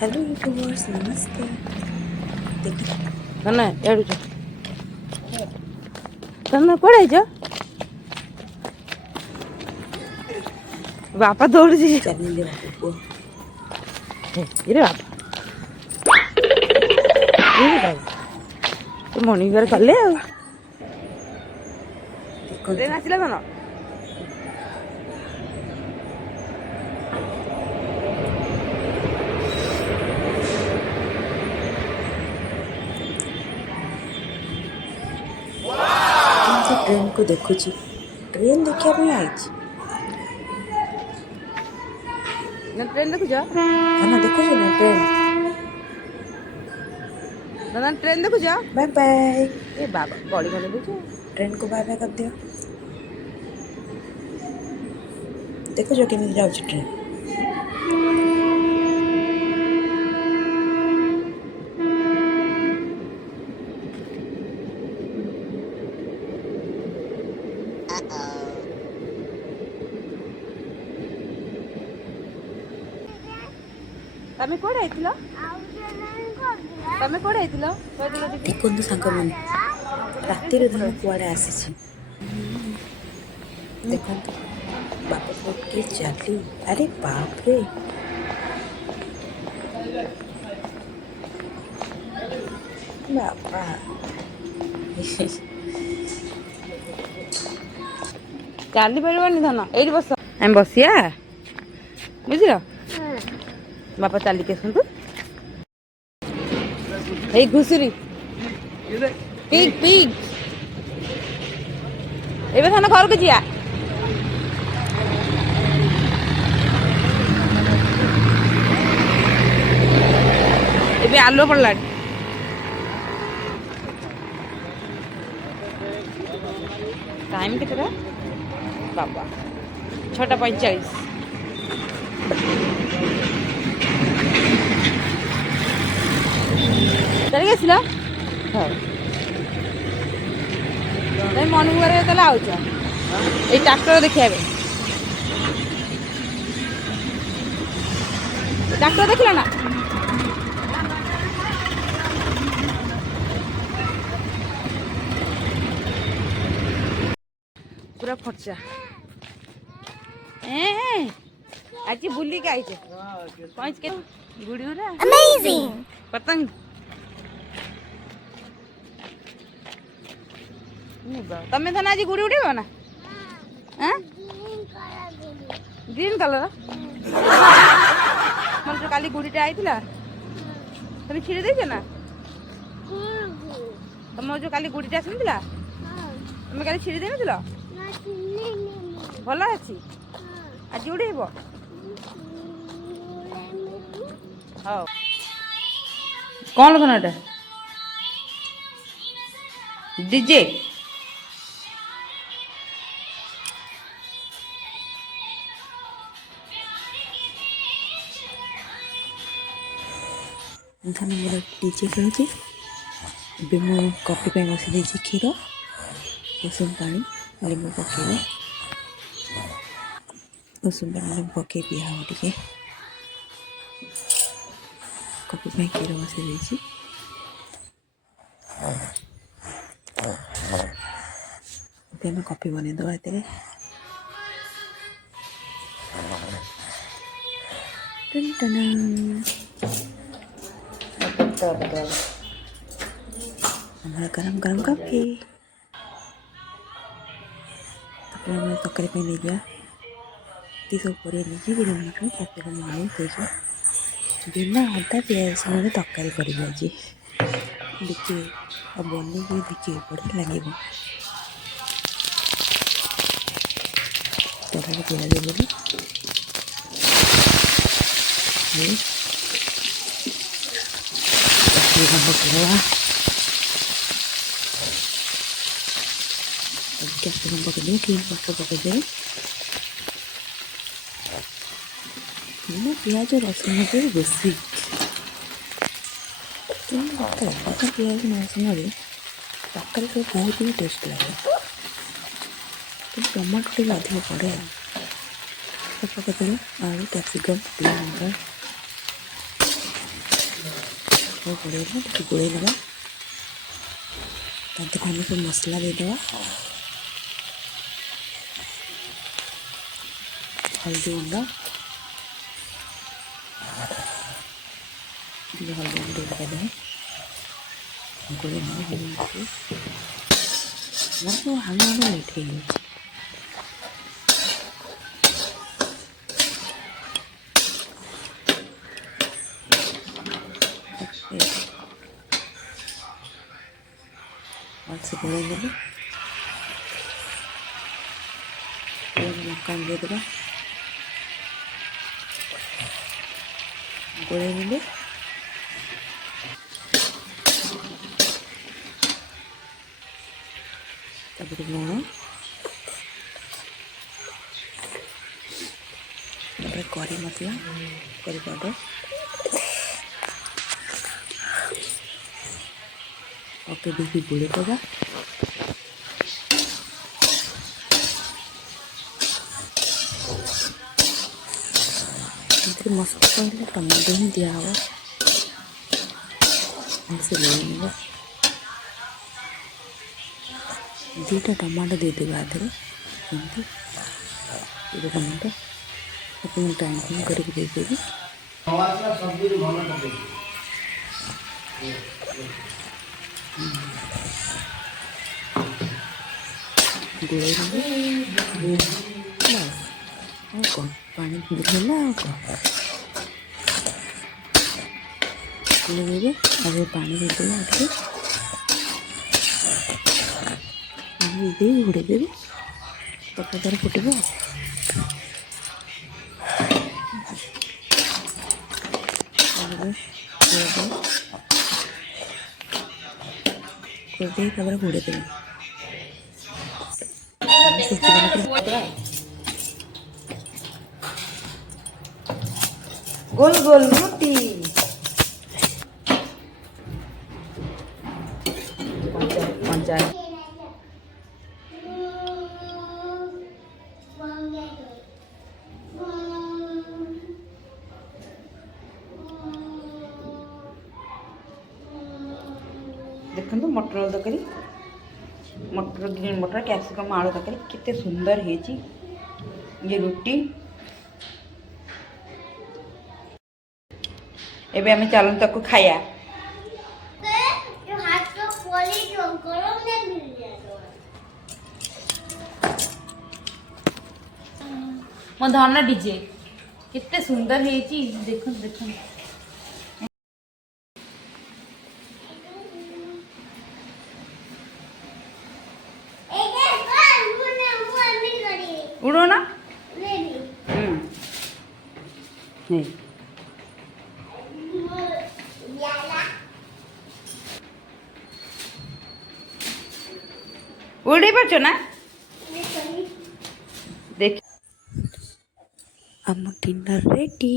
Hello YouTubers नमस्ते। ना एडुच तुम कौड़े बापा दौड़ चलिए बापू तो मॉर्निंग वाक कले देखो ट्रेन आसला कौन से ट्रेन को देखुची ट्रेन देखा आई ट्रेन देखुच ना देखुच ना ट्रेन ना ट्रेन देखुच बाय बाय ए बाबा गड़ी गली बुझ ट्रेन को बाय बाय कर दियो। देखो केमी जाऊँ ट्रेन तमे कोड़े आइथिलो तमे कोड़े आइथिलो देखो सांग मैंने रातिर धन कुआड़े आसी देखो बापा फोट के चली अरे बाप रे बापा चली पारबानी धन ये बस आम बसिया बुझल बापा चलिक आसतु ये घुषुरी पिग पिग ए धन घर को जा ए आलुआ पड़ा टाइम के बाबा 6:45 चलिए आसिल मॉर्निंग वाक आउच ये ट्रैक्टर देखा ट्रैक्टर देखला ना पूरा फर्चा आज बुलिक आई गुड़ी पतंग तमें धन आज गुड़ी उड़ेब ना ग्रीन कलर मन जो काली गुड़ीटा आई तुम छिड़ी देच ना तुम जो काली गुड़ीटा आसला तुम काली छिड़ी दे ना भल अच्छी आज उड़ेब हाँ कौन धन एटा डीजे धन मोर डीजे खेलुचे ए मो कॉफी पे बसी दे क्षीर उषुम पानी लेंबू पकेबे उषुम पानी लेंबू पके पिया हो टे कॉफी पे क्षीर बसी दे आम कॉफी बन दवा ये हमारा गरम गरम कॉफी तक नहीं गया सब पर मानी बिना अदा पियाज रसुण तरकारी करी आज देखिए और बन देखिए बढ़िया लगे तरह पियाज बोली कैप्सिकम पकड़ क्रीम मटर पकड़ पियाज रसुण बेसी अदा पियाज रसुण तरकारी सब बहुत ही टेस्ट लगे टमाटो टे अधिक पड़े पकड़ आलू कैप्सिकम सब गोड़ेला टे गोड़े दबा ताते हम सब मसला दे दबा हल्दी गुंड हल्दी गुंड पकाइदेबा गोड़े मोर तो हाल लेट हो से गोड़े देवे मक्का दे देवा गोड़े नेबे तापर लुण तापर करी मसला करी पाउडर ओके देखी गोड़े दबा मस्त पहले टमाटो ही दिया हुआ से ले दुटा टमाटो दे देवे आधे एमती दुटा टमाटो ग्राइंडिंग करके देदेवी गोड़े कौन पानी देला लगे अभी पानी देदेवे आगे पानी दे घोड़े देवे तपर फुटब घोड़े देवे गोल गोल रोटी पंचायत देखो मटर तरकारी मटर ग्रीन मटर कैप्सिकम आलू तरकारी कितने सुंदर है ये रोटी एबे हमें चलो तक खाया मो धन डीजे कितने सुंदर है देखो देखो उड़ो ना नहीं उड़ी पार्छ ना देख आम डिनर रेडी।